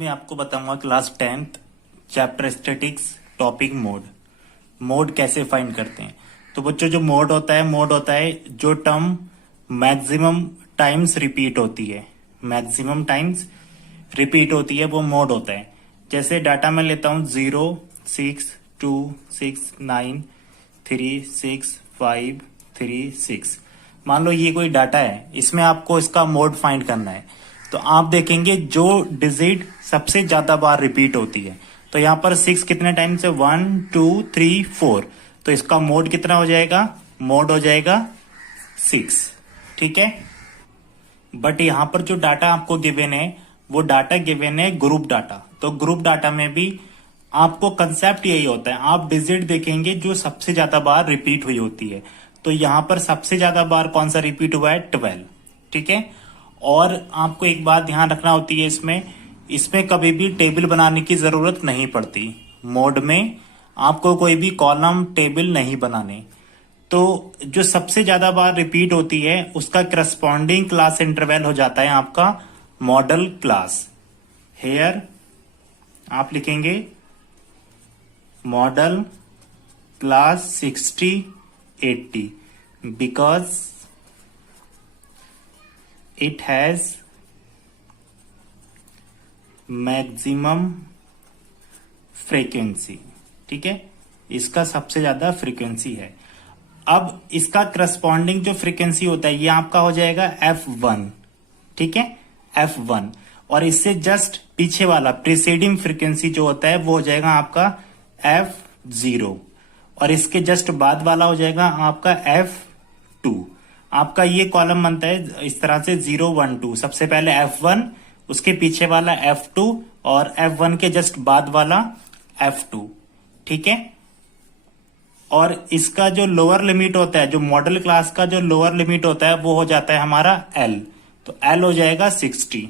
मैं आपको बताऊंगा class 10th chapter statics topic mode. Mode कैसे फाइंड करते हैं। तो बच्चों जो मोड होता है जो टर्म मैक्सिमम टाइम्स रिपीट होती है, मैक्सिमम टाइम्स रिपीट होती है वो मोड होता है। जैसे डाटा मैं लेता हूं 0 6 2 6 9 3 6 5 3 6। मान लो ये कोई डाटा है, इसमें आपको इसका मोड फाइंड करना है। तो आप देखेंगे जो डिजिट सबसे ज्यादा बार रिपीट होती है, तो यहां पर 6 कितने टाइम से 1 2 3 4, तो इसका मोड कितना हो जाएगा, मोड हो जाएगा 6। ठीक है। बट यहां पर जो डाटा आपको गिवन है वो डाटा गिवन है ग्रुप डाटा। तो ग्रुप डाटा में भी आपको कंसेप्ट यही होता है, आप डिजिट देखेंगे जो सबसे ज्यादा बार रिपीट हुई होती है। तो यहां पर सबसे ज्यादा बार कौन सा रिपीट हुआ है, 12। ठीक है। और आपको एक बात ध्यान रखना होती है, इसमें कभी भी टेबल बनाने की जरूरत नहीं पड़ती। मोड में आपको कोई भी कॉलम टेबल नहीं बनाने। तो जो सबसे ज्यादा बार रिपीट होती है उसका करस्पॉन्डिंग क्लास इंटरवल हो जाता है आपका मॉडल क्लास। हेयर आप लिखेंगे model class 60 80 because it has maximum frequency. ठीक है, इसका सबसे ज्यादा फ्रीक्वेंसी है। अब इसका करस्पॉन्डिंग जो फ्रीक्वेंसी होता है ये आपका हो जाएगा F1। ठीक है, F1। और इससे जस्ट पीछे वाला प्रीसीडिंग फ्रीक्वेंसी जो होता है वो हो जाएगा आपका F0। और इसके जस्ट बाद वाला हो जाएगा आपका F2। आपका ये कॉलम बनता है इस तरह से 0 1 2। सबसे पहले F1, उसके पीछे वाला F2 और F1 के जस्ट बाद वाला F2। ठीक है। और इसका जो लोअर लिमिट होता है, जो मॉडल क्लास का जो लोअर लिमिट होता है वो हो जाता है हमारा L। तो L हो जाएगा 60।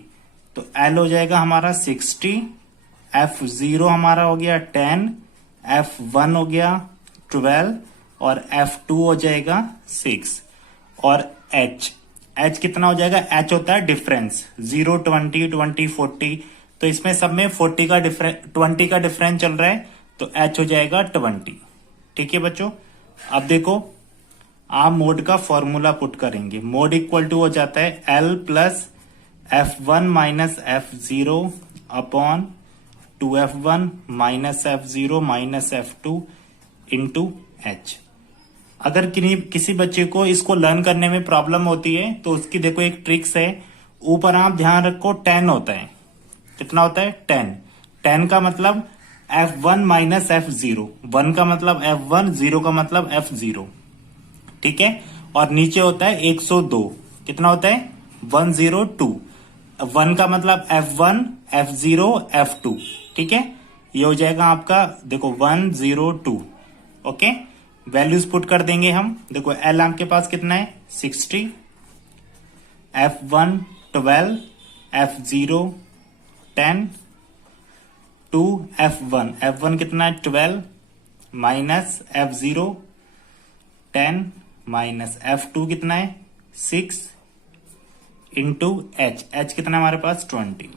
तो L हो जाएगा हमारा 60। F0 हमारा हो गया 10, F1 हो गया 12 और F2 हो जाएगा 6। और H कितना हो जाएगा, H होता है डिफरेंस 0 20 20 40। तो इसमें सब में 20 का डिफरेंस चल रहा है, तो H हो जाएगा 20। ठीक है बच्चों। अब देखो आप मोड का फॉर्मूला पुट करेंगे। मोड इक्वल टू हो जाता है L plus F1 minus F0 upon 2F1 minus F0 minus F2 into H। अगर किसी बच्चे को इसको लर्न करने में प्रॉब्लम होती है तो उसकी देखो एक ट्रिक्स है। ऊपर आप ध्यान रखो 10 होता है। कितना होता है, 10 का मतलब F1 माइनस F0। 1 का मतलब F1, 0 का मतलब F0। ठीक है। और नीचे होता है 102। कितना होता है, 102। 1 का मतलब F1 F0 F2। ठीक है, ये हो जाएगा आपका देखो 102। ओके, वैल्यूज पुट कर देंगे हम। देखो L आपके पास कितना है 60, F1 12, F0 10, 2 F1 कितना है 12 माइनस F0 10 माइनस F2 कितना है 6 इंटू H कितना है हमारे पास 20।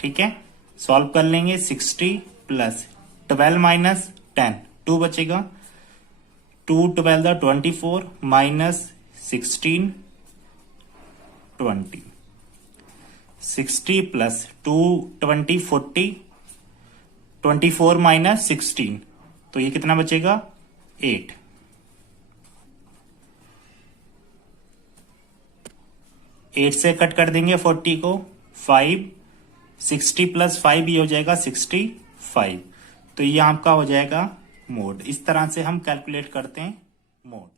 ठीक है, सॉल्व कर लेंगे। 60 प्लस 12 माइनस 10 2 बचेगा, 2 12 24 माइनस 16 20। 60 प्लस 2 20 40, 24 माइनस 16, तो ये कितना बचेगा 8। 8 से कट कर देंगे 40 को, 5 60 प्लस 5 ये हो जाएगा 65। तो ये आपका हो जाएगा मोड। इस तरह से हम कैलकुलेट करते हैं मोड।